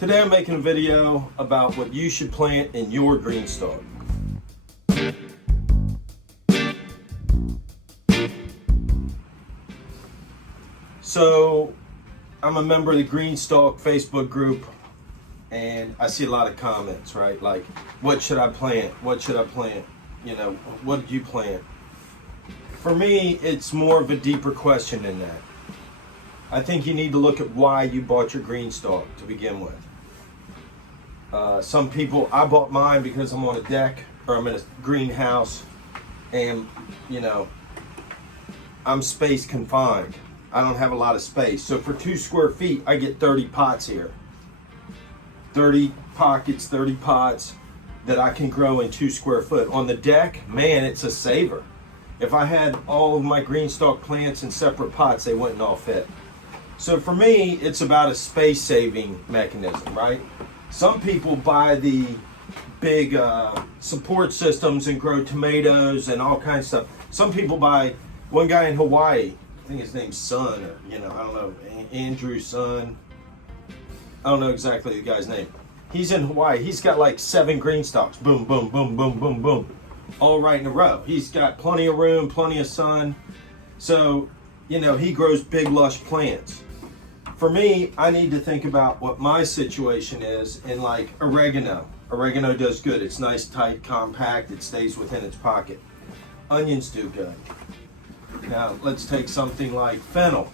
Today I'm making a video about what you should plant in your Greenstalk. So I'm a member of the Greenstalk Facebook group, and I see a lot of comments, right? Like, what should I plant? What should I plant? You know, what did you plant? For me, it's more of a deeper question than that. I think you need to look at why you bought your Greenstalk to begin with. Some people, I bought mine because I'm on a deck or I'm in a greenhouse and, you know, I'm space confined. I don't have a lot of space. So for 2 square feet, I get 30 pots here. 30 pockets, 30 pots that I can grow in 2 square foot. On the deck, man, it's a saver. If I had all of my Greenstalk plants in separate pots, they wouldn't all fit. So for me, it's about a space saving mechanism, right? Some people buy the big support systems and grow tomatoes and all kinds of stuff. Some people buy, one guy in Hawaii, I think his name's Son, or, you know, I don't know, Andrew's son. I don't know exactly the guy's name. He's in Hawaii. He's got like 7 Greenstalks. Boom, boom, boom, boom, boom, boom. All right in a row. He's got plenty of room, plenty of sun. So, you know, he grows big, lush plants. For me, I need to think about what my situation is in like oregano. Oregano does good. It's nice, tight, compact. It stays within its pocket. Onions do good. Now, let's take something like fennel.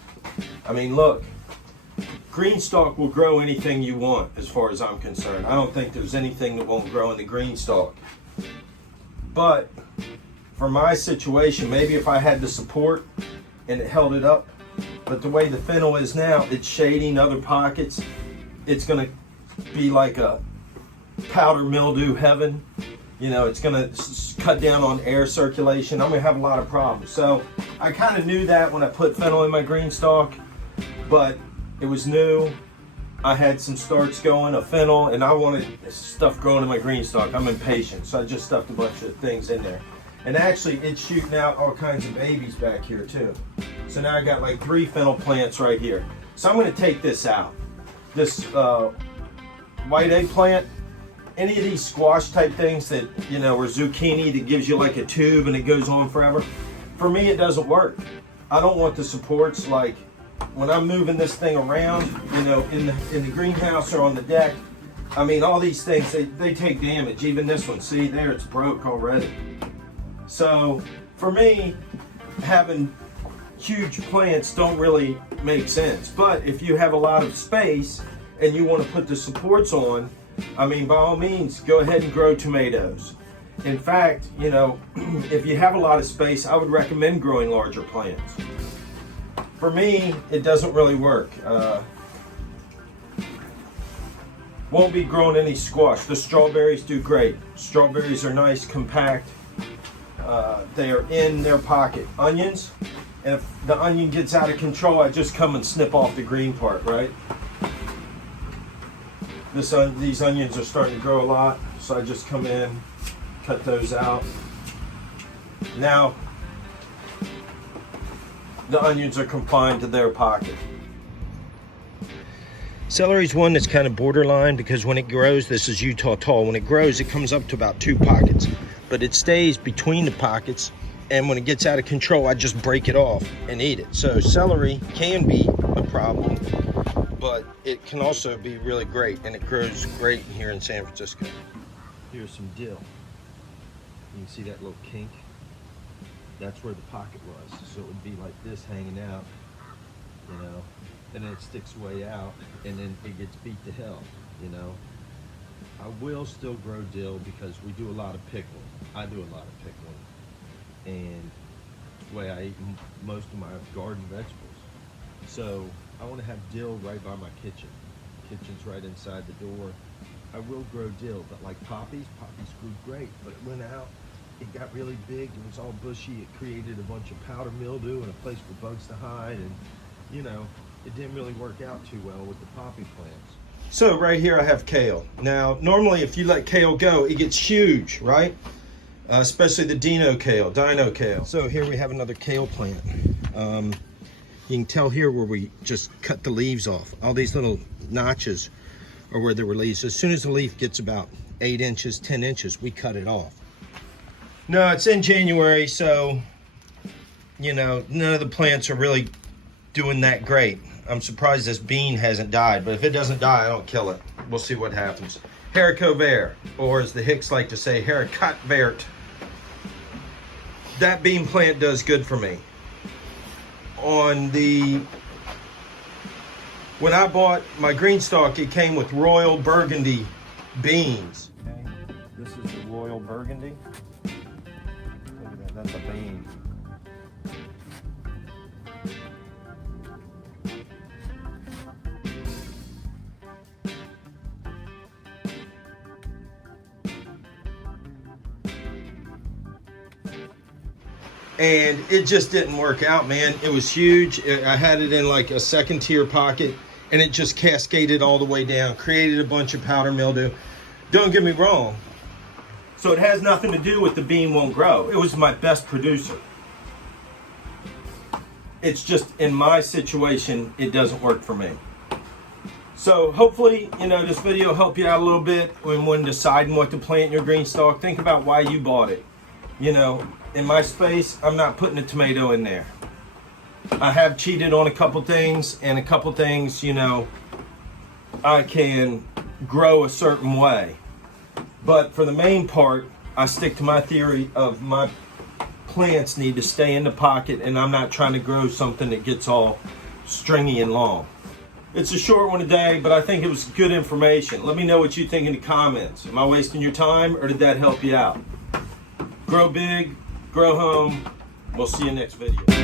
I mean, look, Greenstalk will grow anything you want as far as I'm concerned. I don't think there's anything that won't grow in the Greenstalk. But for my situation, maybe if I had the support and it held it up, but the way the fennel is now, it's shading other pockets. It's going to be like a powder mildew heaven. You know, it's going to cut down on air circulation. I'm going to have a lot of problems. So I kind of knew that when I put fennel in my Greenstalk, but it was new. I had some starts going of fennel, and I wanted stuff growing in my Greenstalk. I'm impatient, so I just stuffed a bunch of things in there. And actually, it's shooting out all kinds of babies back here too. So now I got like 3 fennel plants right here. So I'm going to take this out. This white eggplant, any of these squash type things that, you know, or zucchini that gives you like a tube and it goes on forever. For me, it doesn't work. I don't want the supports. Like when I'm moving this thing around, you know, in the greenhouse or on the deck, I mean, all these things, they take damage. Even this one, see there, it's broke already. So for me, having huge plants don't really make sense. But if you have a lot of space and you want to put the supports on, I mean, by all means, go ahead and grow tomatoes. In fact, you know, if you have a lot of space, I would recommend growing larger plants. For me, it doesn't really work. Won't be growing any squash. The strawberries do great. Strawberries are nice, compact. They are in their pocket. Onions, and if the onion gets out of control, I just come and snip off the green part, right? These onions are starting to grow a lot, so I just come in, cut those out. Now, the onions are confined to their pocket. Celery's one that's kind of borderline because when it grows, this is Utah tall. When it grows, it comes up to about 2 pockets, but it stays between the pockets. And when it gets out of control, I just break it off and eat it. So celery can be a problem, but it can also be really great, and it grows great here in San Francisco. Here's some dill. You can see that little kink. That's where the pocket was. So it would be like this hanging out, you know, and then it sticks way out, and then it gets beat to hell, you know. I will still grow dill because we do a lot of pickling. I do a lot of pickling. And it's the way I eat most of my garden vegetables. So I want to have dill right by my kitchen. Kitchen's right inside the door. I will grow dill, but like poppies grew great, but it went out, it got really big, it was all bushy, it created a bunch of powder mildew and a place for bugs to hide, and you know, it didn't really work out too well with the poppy plants. So right here I have kale. Now normally if you let kale go, it gets huge, right? Especially the dino kale. So here we have another kale plant. You can tell here where we just cut the leaves off. All these little notches or where there were leaves. As soon as the leaf gets about 8 inches, 10 inches, we cut it off. No, it's in January, so, you know, none of the plants are really doing that great. I'm surprised this bean hasn't died, but if it doesn't die, I don't kill it. We'll see what happens. Haricot vert, or as the Hicks like to say, haricot vert. That bean plant does good for me. When I bought my Greenstalk, it came with Royal Burgundy beans. Okay, this is the Royal Burgundy. Look at that, that's a bean. And it just didn't work out, man. It was huge. I had it in like a second tier pocket, and it just cascaded all the way down, created a bunch of powder mildew. Don't get me wrong. So it has nothing to do with the bean won't grow. It was my best producer. It's just in my situation, it doesn't work for me. So hopefully, you know, this video will help you out a little bit when deciding what to plant in your Greenstalk. Think about why you bought it. You know, in my space, I'm not putting a tomato in there. I have cheated on a couple things, and a couple things, you know, I can grow a certain way. But for the main part, I stick to my theory of my plants need to stay in the pocket, and I'm not trying to grow something that gets all stringy and long. It's a short one today, but I think it was good information. Let me know what you think in the comments. Am I wasting your time, or did that help you out? Grow big, grow home. We'll see you next video.